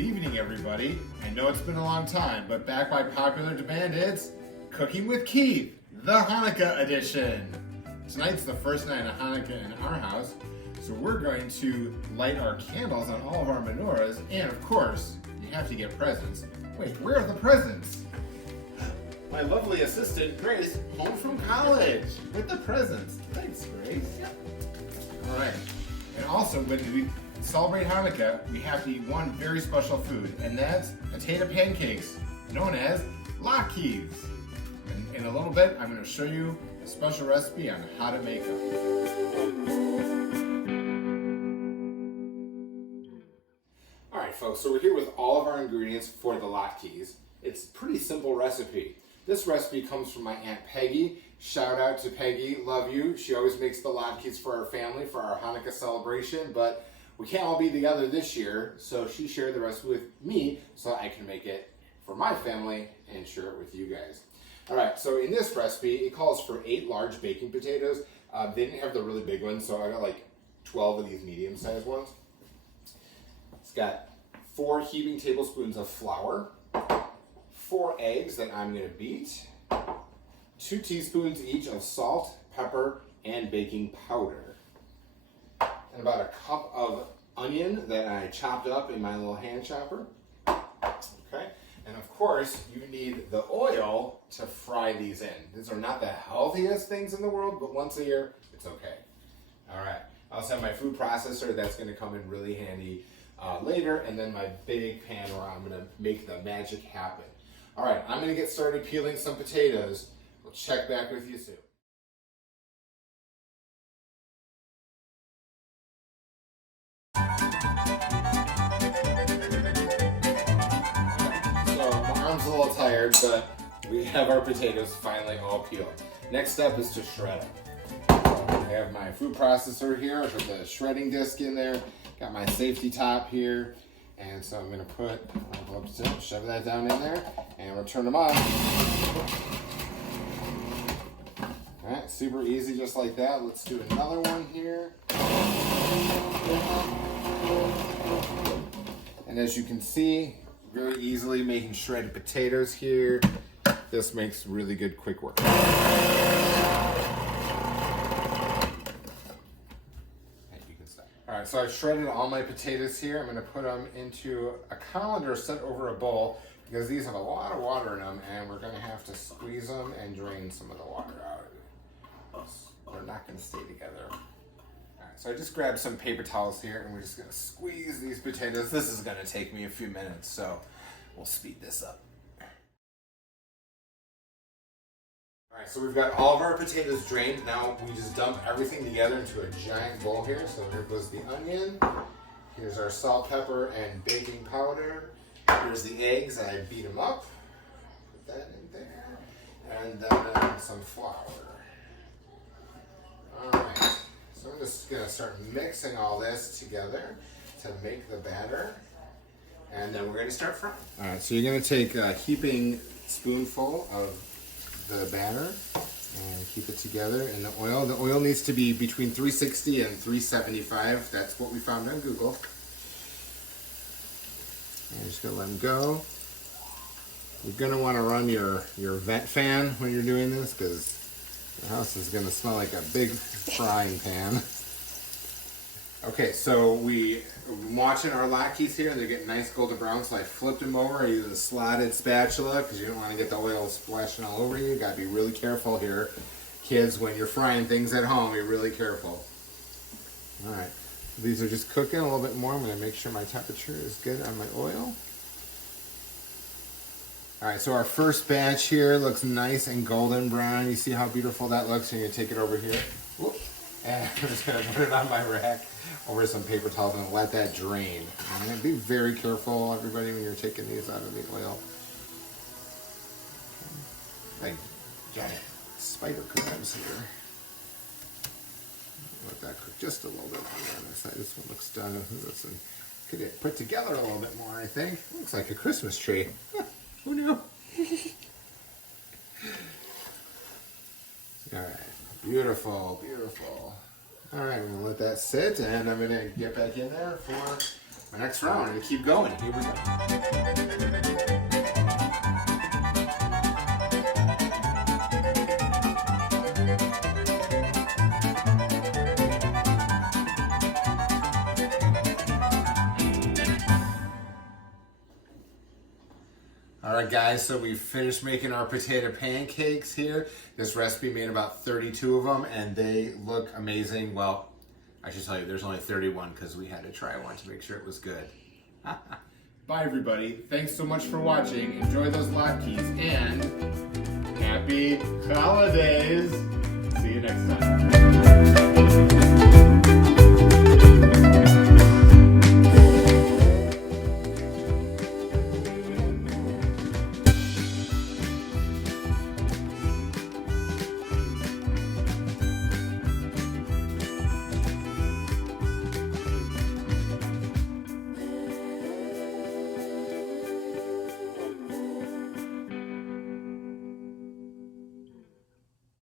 Good evening, everybody. I know it's been a long time, but back by popular demand, it's Cooking with Keith, the Hanukkah edition. Tonight's the first night of Hanukkah in our house, so we're going to light our candles on all of our menorahs, and of course, you have to get presents. Wait, where are the presents? My lovely assistant, Grace, home from college with the presents. Thanks, Grace. Yep. All right. And also, when we celebrate Hanukkah, we have to eat one very special food, and that's potato pancakes, known as latkes. And in a little bit, I'm going to show you a special recipe on how to make them. All right, folks, so we're here with all of our ingredients for the latkes. It's a pretty simple recipe. This recipe comes from my Aunt Peggy. Shout out to Peggy, love you. She always makes the latkes for our family for our Hanukkah celebration, but we can't all be together this year, so she shared the recipe with me so I can make it for my family and share it with you guys. All right, so in this recipe, it calls for 8 large baking potatoes. They didn't have the really big ones, so I got like 12 of these medium-sized ones. It's got 4 heaping tablespoons of flour, 4 eggs that I'm gonna beat, 2 teaspoons each of salt, pepper, and baking powder, and about a cup of onion that I chopped up in my little hand chopper. Okay, and of course you need the oil to fry these in. These are not the healthiest things in the world, but once a year, it's okay. All right, I also have my food processor that's gonna come in really handy later, and then my big pan where I'm gonna make the magic happen. All right, I'm gonna get started peeling some potatoes. We'll check back with you soon. So my arm's a little tired, but we have our potatoes finally all peeled. Next step is to shred them. I have my food processor here. I put the shredding disc in there. Got my safety top here. And so I'm gonna shove that down in there, and we'll turn them on. All right, super easy, just like that. Let's do another one here. And as you can see, very easily making shredded potatoes here. This makes really good quick work. All right, so I've shredded all my potatoes here. I'm gonna put them into a colander set over a bowl because these have a lot of water in them, and we're gonna have to squeeze them and drain some of the water out. They're not gonna stay together. All right, so I just grabbed some paper towels here, and we're just gonna squeeze these potatoes. This is gonna take me a few minutes, so we'll speed this up. All right, so we've got all of our potatoes drained. Now we just dump everything together into a giant bowl here. So here goes the onion. Here's our salt, pepper, and baking powder. Here's the eggs. I beat them up. Put that in there. And then some flour. All right, so I'm just gonna start mixing all this together to make the batter. And then we're gonna start frying. All right, so you're gonna take a heaping spoonful of the batter and keep it together in the oil. The oil needs to be between 360 and 375. That's what we found on Google. And just gonna let them go. You're gonna want to run your vent fan when you're doing this because the house is gonna smell like a big frying pan. Okay, so we're watching our latkes here, and they're getting nice golden brown, so I flipped them over. I used a slotted spatula because you don't want to get the oil splashing all over you. You got to be really careful here. Kids, when you're frying things at home, be really careful. All right, these are just cooking a little bit more. I'm going to make sure my temperature is good on my oil. All right, so our first batch here looks nice and golden brown. You see how beautiful that looks? And you take it over here. Whoop. And I'm just going to put it on my rack over some paper towels and let that drain. And be very careful, everybody, when you're taking these out of the oil. Like giant spider crabs here. Let that cook just a little bit longer on this side. This one looks done. This one could get put together a little bit more, I think. Looks like a Christmas tree. Who knew? All right. Beautiful, beautiful. All right, I'm gonna let that sit, and I'm gonna get back in there for my next round. We're gonna keep going. Here we go. Alright guys, so we finished making our potato pancakes here. This recipe made about 32 of them and they look amazing. Well, I should tell you there's only 31 because we had to try one to make sure it was good. Bye everybody. Thanks so much for watching. Enjoy those latkes and happy holidays. See you next time.